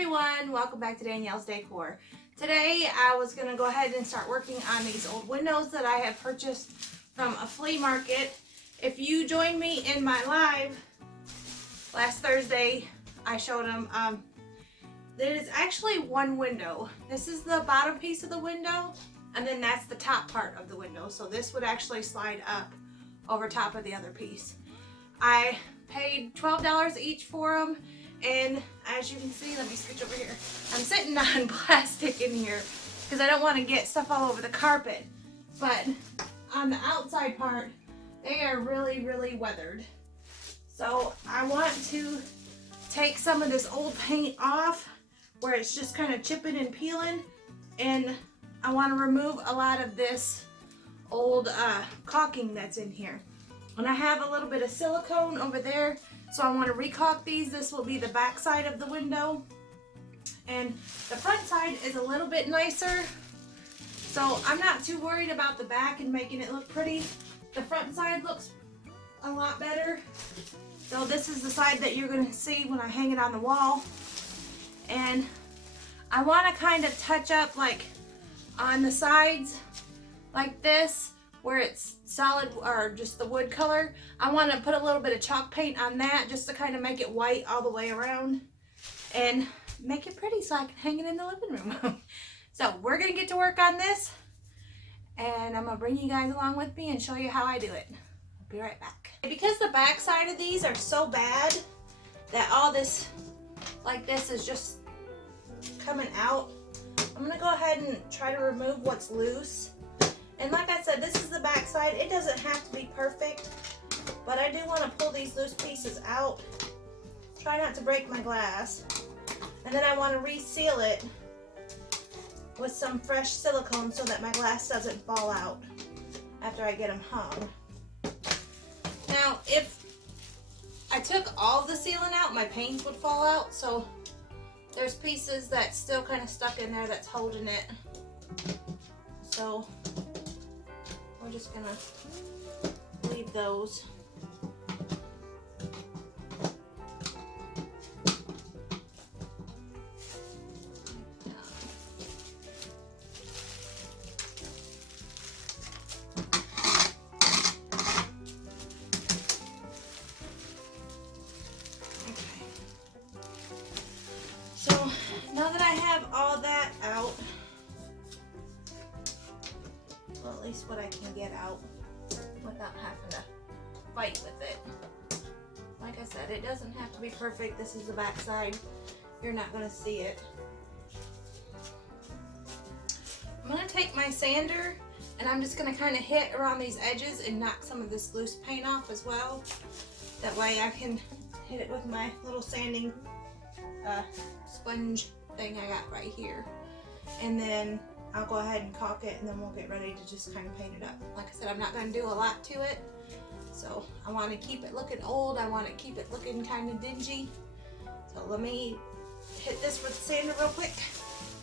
everyone, welcome back to Danielle's Decor. Today I was going to go ahead and start working on these old windows that I have purchased from a flea market. If you joined me in my live last Thursday, I showed them, there is actually one window. This is the bottom piece of the window, and then that's the top part of the window. So this would actually slide up over top of the other piece. I paid $12 each for them. And as you can see, let me switch over here. I'm sitting on plastic in here because I don't want to get stuff all over the carpet. But on the outside part, they are really, really weathered. So I want to take some of this old paint off where it's just kind of chipping and peeling. And I want to remove a lot of this old caulking that's in here. And I have a little bit of silicone over there. So I want to recaulk these. This will be the back side of the window. And the front side is a little bit nicer. So I'm not too worried about the back and making it look pretty. The front side looks a lot better. So this is the side that you're going to see when I hang it on the wall. And I want to kind of touch up like on the sides like this, where it's solid or just the wood color. I want to put a little bit of chalk paint on that just to kind of make it white all the way around and make it pretty so I can hang it in the living room. So we're going to get to work on this, and I'm going to bring you guys along with me and show you how I do it. I'll be right back. Because the back side of these are so bad that all this like this is just coming out, I'm going to go ahead and try to remove what's loose. And like I said, this is the back side. It doesn't have to be perfect, but I do want to pull these loose pieces out. Try not to break my glass. And then I want to reseal it with some fresh silicone so that my glass doesn't fall out after I get them hung. Now, if I took all of the sealant out, my panes would fall out. So there's pieces that's still kind of stuck in there that's holding it. So we're just gonna leave those. Okay. So now that I have all that out, well, at least what I can get out without having to fight with it. Like I said, it doesn't have to be perfect. This is the back side. You're not going to see it. I'm going to take my sander and I'm just going to kind of hit around these edges and knock some of this loose paint off as well. That way I can hit it with my little sanding sponge thing I got right here. And then I'll go ahead and caulk it, and then we'll get ready to just kind of paint it up. Like I said, I'm not going to do a lot to it. So I want to keep it looking old. I want to keep it looking kind of dingy. So let me hit this with the sander real quick.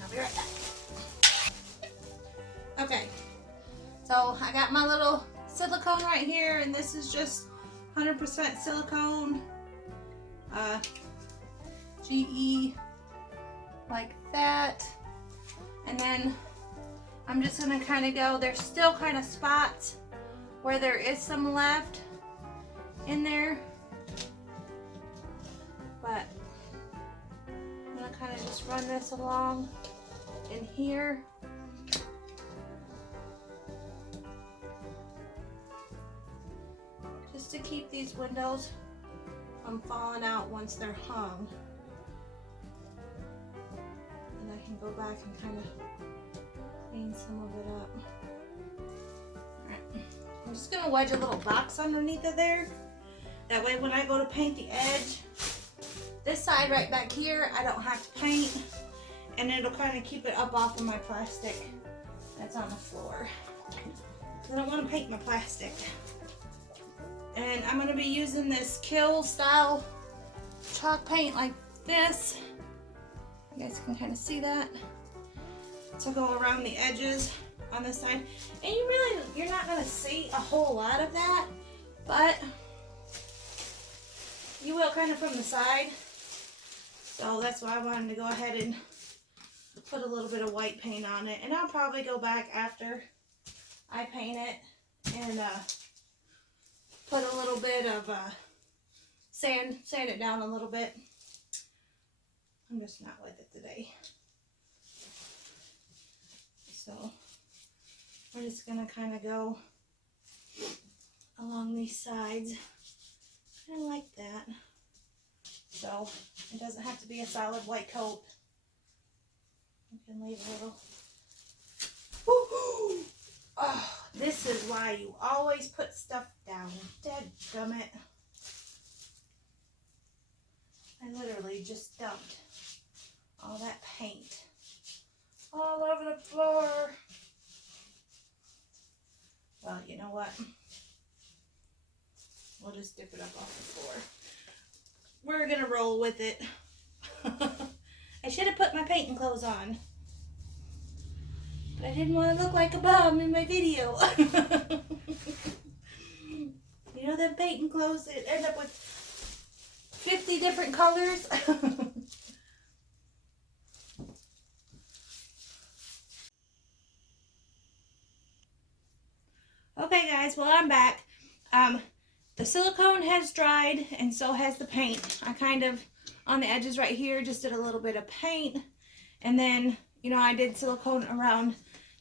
I'll be right back. Okay. So I got my little silicone right here, and this is just 100% silicone. GE like that. And then I'm just going to kind of go, there's still kind of spots where there is some left in there, but I'm going to kind of just run this along in here. Just to keep these windows from falling out once they're hung. And I can go back and kind of clean some of it up. Alright, I'm just going to wedge a little box underneath of there. That way when I go to paint the edge, this side right back here, I don't have to paint. And it'll kind of keep it up off of my plastic that's on the floor. I don't want to paint my plastic. And I'm going to be using this Kill style chalk paint like this. You guys can kind of see that. To go around the edges on this side. And you're not going to see a whole lot of that, but you will kind of from the side. So that's why I wanted to go ahead and put a little bit of white paint on it. And I'll probably go back after I paint it and put a little bit of sand it down a little bit. I'm just not with it today. So we're just going to kind of go along these sides, kind of like that. So it doesn't have to be a solid white coat. You can leave a little. Woo-hoo! Oh, this is why you always put stuff down. Dadgummit. I literally just dumped all that paint all over the floor. Well, you know what? We'll just dip it up off the floor. We're gonna roll with it. I should have put my painting clothes on, but I didn't want to look like a bum in my video. You know them painting clothes that end up with 50 different colors? Okay guys, well I'm back. The silicone has dried and so has the paint. I kind of, on the edges right here, just did a little bit of paint. And then, you know, I did silicone around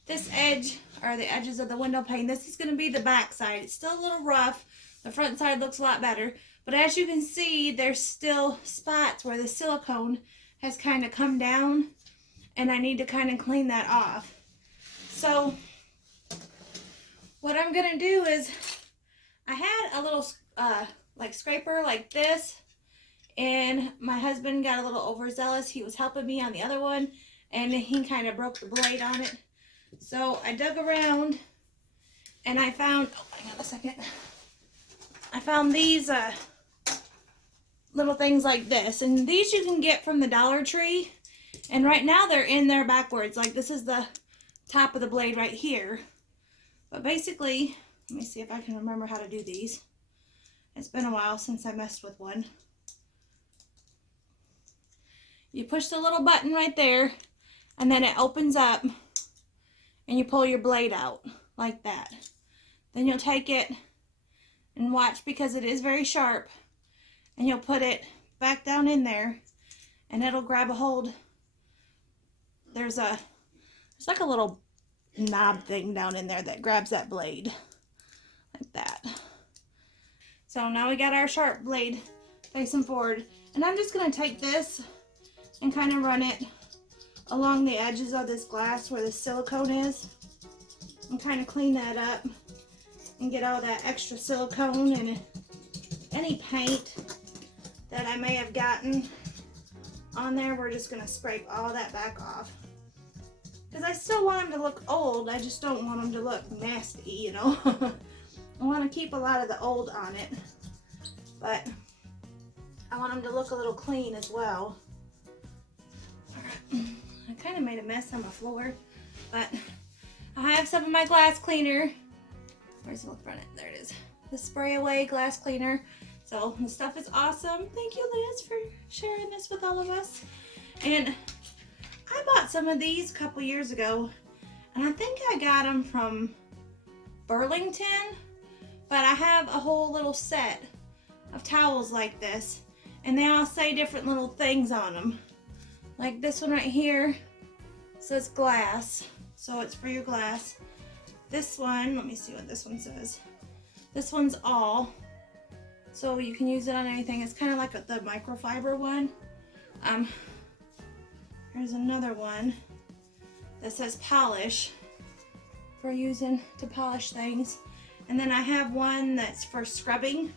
this edge, or the edges of the window pane. This is going to be the back side. It's still a little rough. The front side looks a lot better. But as you can see, there's still spots where the silicone has kind of come down. And I need to kind of clean that off. So what I'm going to do is, I had a little like scraper like this, and my husband got a little overzealous. He was helping me on the other one, and he kind of broke the blade on it. So I dug around, and I found, oh, hang on a second. I found these little things like this, and these you can get from the Dollar Tree. And right now they're in there backwards. Like this is the top of the blade right here. But basically, let me see if I can remember how to do these. It's been a while since I messed with one. You push the little button right there, and then it opens up, and you pull your blade out like that. Then you'll take it and watch, because it is very sharp, and you'll put it back down in there, and it'll grab a hold. There's like a little knob thing down in there that grabs that blade like that. So now we got our sharp blade facing forward, and I'm just going to take this and kind of run it along the edges of this glass where the silicone is, and kind of clean that up and get all that extra silicone and any paint that I may have gotten on there. We're just going to scrape all that back off, because I still want them to look old. I just don't want them to look nasty, you know. I want to keep a lot of the old on it, but I want them to look a little clean as well. I kind of made a mess on my floor, but I have some of my glass cleaner. Where's the front? There it is. The spray away glass cleaner. So the stuff is awesome. Thank you, Liz, for sharing this with all of us. And I bought some of these a couple years ago, and I think I got them from Burlington. But I have a whole little set of towels like this, and they all say different little things on them. Like this one right here says glass, so it's for your glass. This one, let me see what this one says. This one's all, so you can use it on anything. It's kind of like the microfiber one. Here's another one that says polish, for using to polish things. And then I have one that's for scrubbing.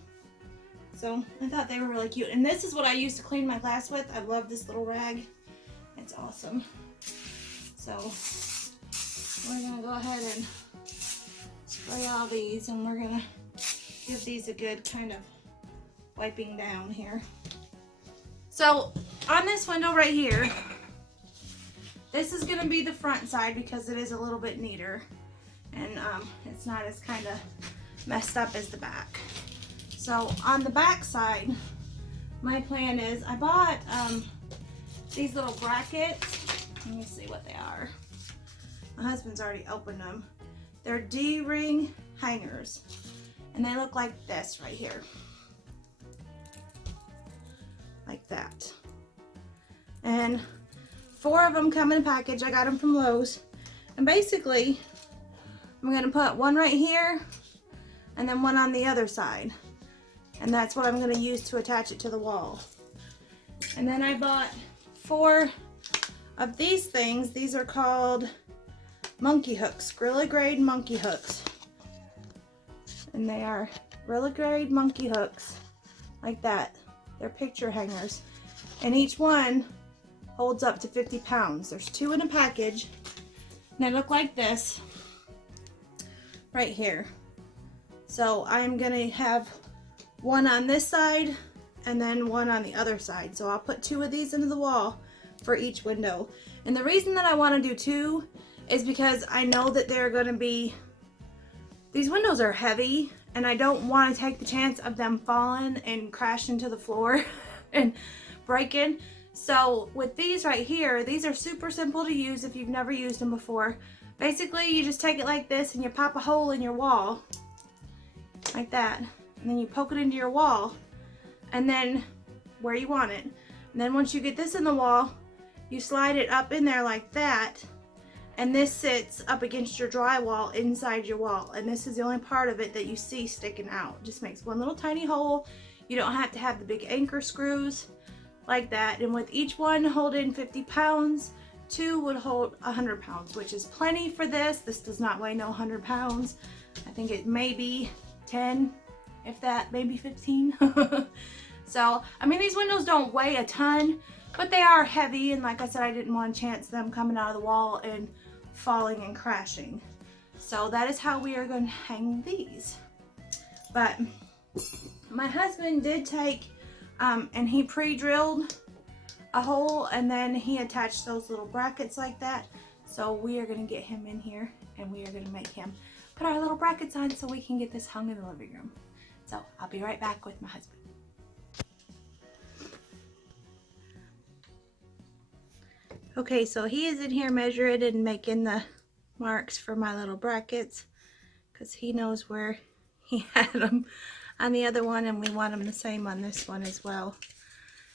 So I thought they were really cute. And this is what I used to clean my glass with. I love this little rag. It's awesome. So we're going to go ahead and spray all these, and we're going to give these a good kind of wiping down here. So on this window right here, this is going to be the front side because it is a little bit neater. And it's not as kind of messed up as the back. So on the back side, my plan is, I bought these little brackets. Let me see what they are. My husband's already opened them. They're D-ring hangers. And they look like this right here. Like that. And 4 of them come in a package. I got them from Lowe's. And basically, I'm going to put one right here and then one on the other side. And that's what I'm going to use to attach it to the wall. And then I bought 4 of these things. These are called monkey hooks, Gorilla Grade monkey hooks. And they are Gorilla Grade monkey hooks, like that. They're picture hangers. And each one holds up to 50 pounds. There's 2 in a package. And they look like this right here. So I'm gonna have one on this side and then one on the other side. So I'll put 2 of these into the wall for each window. And the reason that I want to do 2 is because I know that they're going to be, these windows are heavy and I don't want to take the chance of them falling and crashing to the floor and breaking. So with these right here, these are super simple to use if you've never used them before. Basically, you just take it like this and you pop a hole in your wall like that, and then you poke it into your wall and then where you want it. And then once you get this in the wall, you slide it up in there like that, and this sits up against your drywall inside your wall, and this is the only part of it that you see sticking out. Just makes one little tiny hole. You don't have to have the big anchor screws like that. And with each one holding 50 pounds, 2 would hold 100 pounds, which is plenty for this. This does not weigh no 100 pounds. I think it may be 10, if that, maybe 15. So, I mean, these windows don't weigh a ton, but they are heavy, and like I said, I didn't want to chance them coming out of the wall and falling and crashing. So that is how we are going to hang these. But my husband did take, and he pre-drilled a hole, and then he attached those little brackets like that. So we are going to get him in here, and we are going to make him put our little brackets on so we can get this hung in the living room. So I'll be right back with my husband. Okay, so he is in here measuring and making the marks for my little brackets because he knows where he had them on the other one, and we want them the same on this one as well.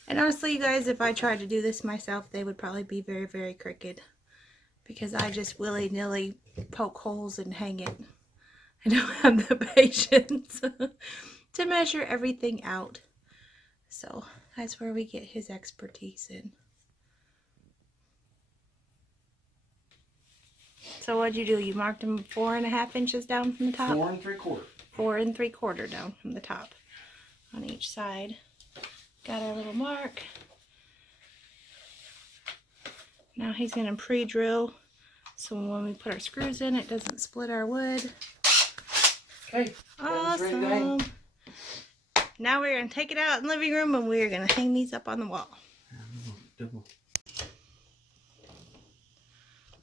And honestly, you guys, if I tried to do this myself, they would probably be very, very crooked because I just willy-nilly poke holes and hang it. I don't have the patience to measure everything out. So that's where we get his expertise in. So what'd you do? You marked them 4.5 inches down from the top? 4 3/4. 4 3/4 down from the top on each side. Got our little mark. Now he's going to pre-drill so when we put our screws in, it doesn't split our wood. Okay. Awesome. Now we're going to take it out in the living room and we're going to hang these up on the wall.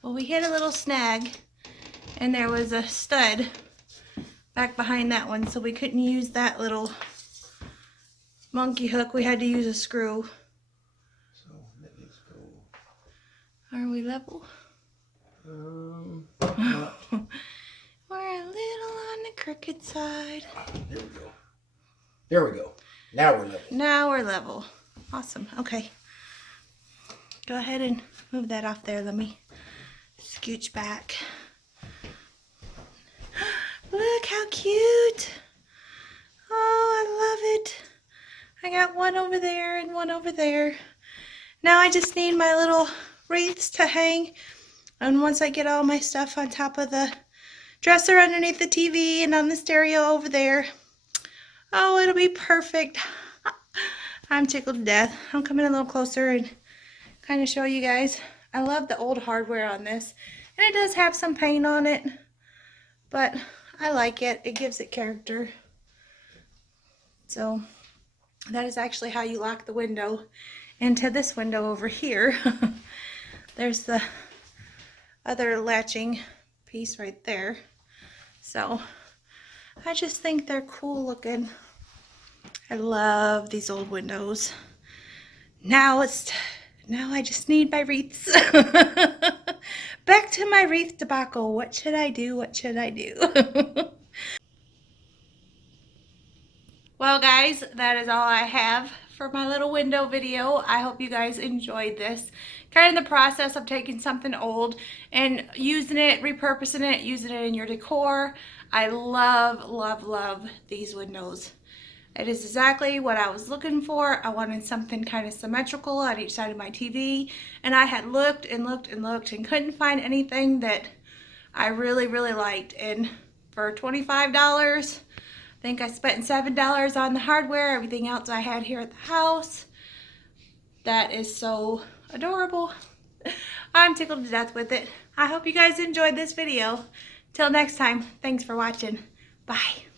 Well, we hit a little snag and there was a stud back behind that one, so we couldn't use that little monkey hook. We had to use a screw. So let me go. Are we level? Not. We're a little on the crooked side. There we go. There we go. Now we're level. Now we're level. Awesome. Okay. Go ahead and move that off there. Let me scooch back. Look how cute. Oh, I love it. I got one over there and one over there. Now I just need my little wreaths to hang. And once I get all my stuff on top of the dresser underneath the TV and on the stereo over there, oh, it'll be perfect. I'm tickled to death. I'll come in a little closer and kind of show you guys. I love the old hardware on this. And it does have some paint on it, but I like it. It gives it character. So that is actually how you lock the window into this window over here. There's the other latching piece right there. So I just think they're cool looking. I love these old windows. Now it's now I just need my wreaths. Back to my wreath debacle. What should I do? What should I do? Well, guys, that is all I have for my little window video. I hope you guys enjoyed this. Kind of the process of taking something old and using it, repurposing it, using it in your decor. I love, love, love these windows. It is exactly what I was looking for. I wanted something kind of symmetrical on each side of my TV, and I had looked and looked and looked and couldn't find anything that I really, really liked. And for $25, I think I spent $7 on the hardware, everything else I had here at the house. That is so adorable. I'm tickled to death with it. I hope you guys enjoyed this video. Till next time, thanks for watching. Bye.